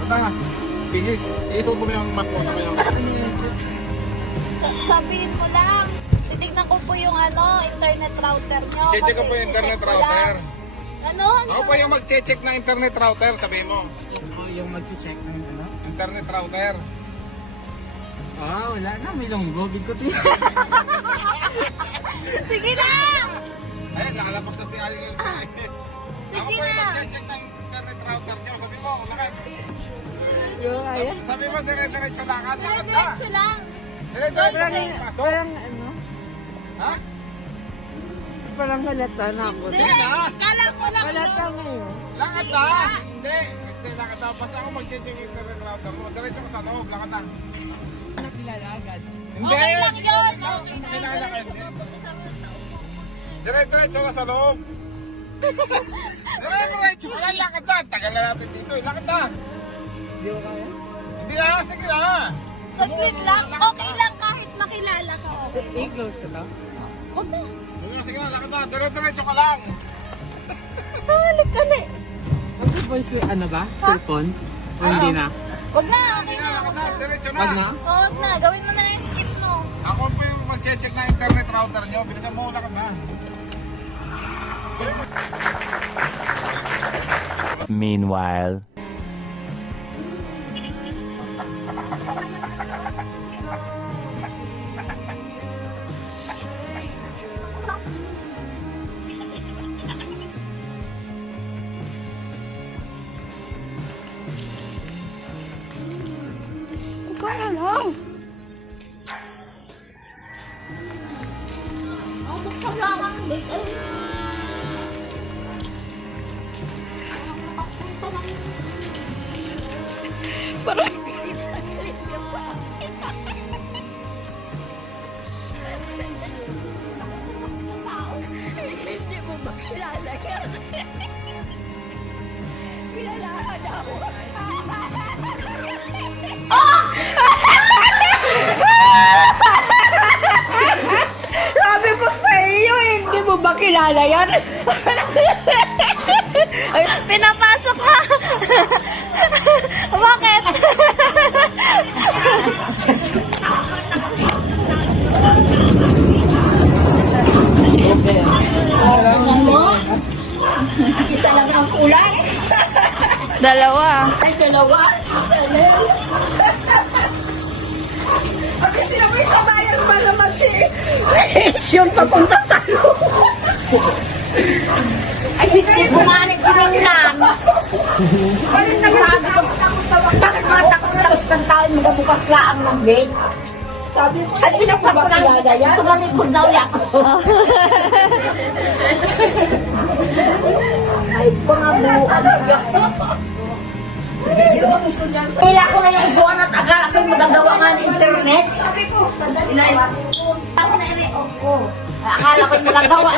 Basta, iisot mo yung mask mo sa kanya. Sabihin mo lang. Titignan ko po yung internet router nyo. Check ko po yung internet router. Ano? Ako po yung mag-check na internet router, sabihin mo. Ako yung mag-check ng ano? Internet router. Ah, wala na. May longgo. Bigot yun. Sige na! Ayun, nakalabas na si Aling yung sige. Ako po yung mag-check na internet router nyo, sabihin mo. Yung kaya? Sabi mo, dire-diretso lakad. Lakad ka. Diretso lang. Dire-diretso lang pasok. Parang ano? Ha? Parang halata na ako. Hindi. Kala ko lang. Halata mo yun. Lakad na. Hindi, lakad na. Basta ako mag-check yung internet router mo. Diretso ka sa loob, lakad na. Nakilala agad. Hindi. Okay lang yun. Sige, Okay lang. kailangan ka. Dire-diretso na sa loob. Dire-diretso ka lang, lakad na. Tagal na natin dito eh, lakad na. Hindi ko kaya? Hindi na, sige na. Saglit lang. Okay lang kahit makilala ka. Okay. I-close ko to? Huwag na. Sige na, lakad na. Dire-diretso ka lang. Halik ka na. Ano ba yung ano ba? Cellphone? O hindi na? Huwag na. Okay Sige na. na, lakad na. Diretso na. Wag na? Huwag na. Gawin mo na lang yung skip mo. Ako po yung mag-check na internet router nyo. Bilisan mo, lakad na. Meanwhile. Kaya lang. Ang buksan lang ang date. Ay. Parang galit ka sa akin. Hindi mo ba kilala yan? Kilalahan ako. Sabi ko sa iyo, hindi mo ba kilala yan? Pinapasok ka. Bakit? Isa lang ang kulang. Dalawa. Ay, dalawa. Kasi sila may sabayan pa naman si Lesion papunta sa loob. Ay, hindi bumanit sinunlan. Bakit matakot-takot kang tao yung magabukas laang ng gate? Sabi ko, ay, pinagpapaganda yan. Tumalikod daw yan. Ay, pangabuan. Kaya ko na yung buwan at akala ko yung magagawa nga ng internet. Sabi ko, sandali lang. Ako na i-off ko. Akala ko yung magagawa.